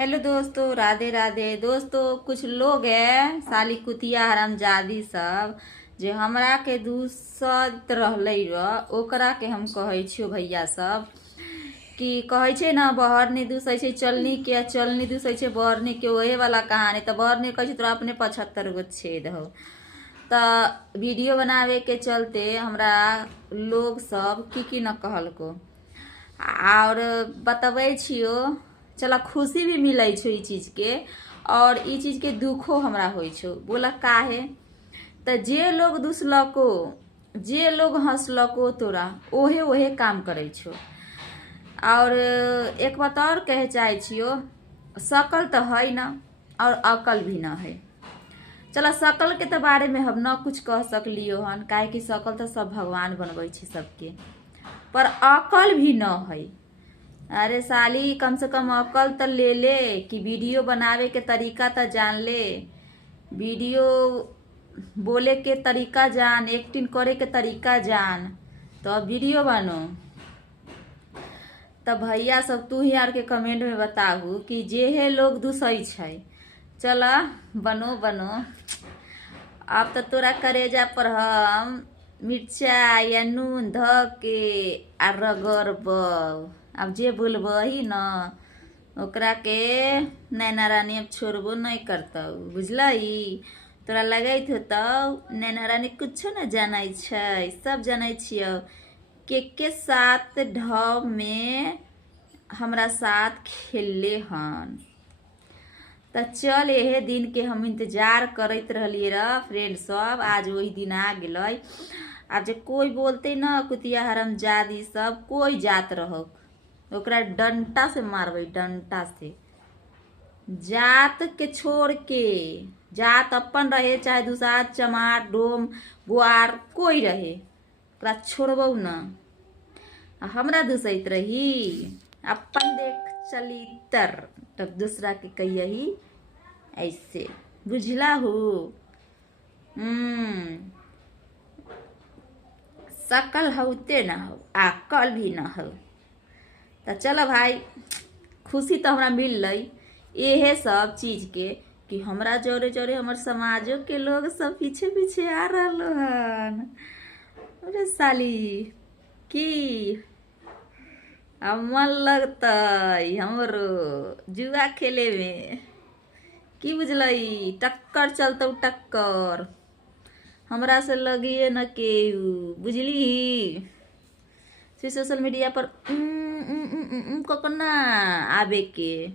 Hello दोस्तों, राधे राधे। दोस्तों, कुछ लोग है साली कुतिया हरामजादी सब जे हमरा के दूसत रहले ओकरा के हम कहे छियो भैया सब कि कहे छे ना बहरनी दूसै छे चलनी के आ चलनी दूसै छे बहरनी के, वही वाला कहानी। तो बहरनी कहे छे तोरा अपने 75 गो छेद हो। तो वीडियो बनावे के चलते हमरा लोग सब की न कहल को और बतबै छियो। चला खुशी भी मिलै छो ई चीज के, और ई चीज के दुखो हमरा होइ छो। बोला काहे? तो जे लोग दुसलको, जे लोग हंसलको तोरा ओहे ओहे काम करे छो। और एक बात और कहे चाहे छियो, शकल तो है ना और अकल भी ना है। चला शकल के तो बारे में हम न कुछ कह सकलियो हन, काहे कि शकल तो सब भगवान बनबै छे सबके, पर अकल भी न है। अरे साली, कम से कम अकल तो ले ले कि वीडियो बनावे के तरीका तो जान ले, वीडियो बोले के तरीका जान, एक्टिंग करे के तरीका जान, तो अब वीडियो बनो। तो भैया सब तू ही आर के कमेंट में बताहू कि जे है लोग दूसई छै। चला बनो बनो। अब तो तोरा करेजा पर हम मिर्चाई या नून ध के आ रगड़ब। अब जे बोलबही न ओकरा के नैना रानी अब छोड़बो नहीं करतौ, बुझलही? तोरा लगैत होतौ नैना रानी कुछ न जानै छै, सब जानै छियो। के साथ ढव में हमरा साथ खेलले हन। तो चल, यहे दिन के हम इंतजार करते रहलिए र फ्रेंड सब, आज वही दिन आ गेलै। अब जे कोई बोलते न कुतिया हरामजादी सब, कोई जात रहो ओकरा डंटा से मारबै, डंटा से। जात के छोड़ के, जात अपन रहे चाहे दूसरा चमार डोम गुआर कोई रहे, ओकरा छोड़बौ न। हमरा दूसैत रही अपन देख चलितर, तब दूसरा के कहियही ऐसे, बुझला हो? शकल होते ना हो, अकल भी ना हो। तो चलो भाई, खुशी तो हमरा मिल लई यहे सब चीज के कि हमरा जोरे जोरे हमर समाजों के लोग सब पीछे पीछे आ रहलो हन। अरे साली की अब मन लगतै हमरो जुआ खेले में, की बुझलई? टक्कर चलतौ टक्कर, हमरा से लगिए न केहू, बुझली? सोशल मीडिया पर ककना आवे के।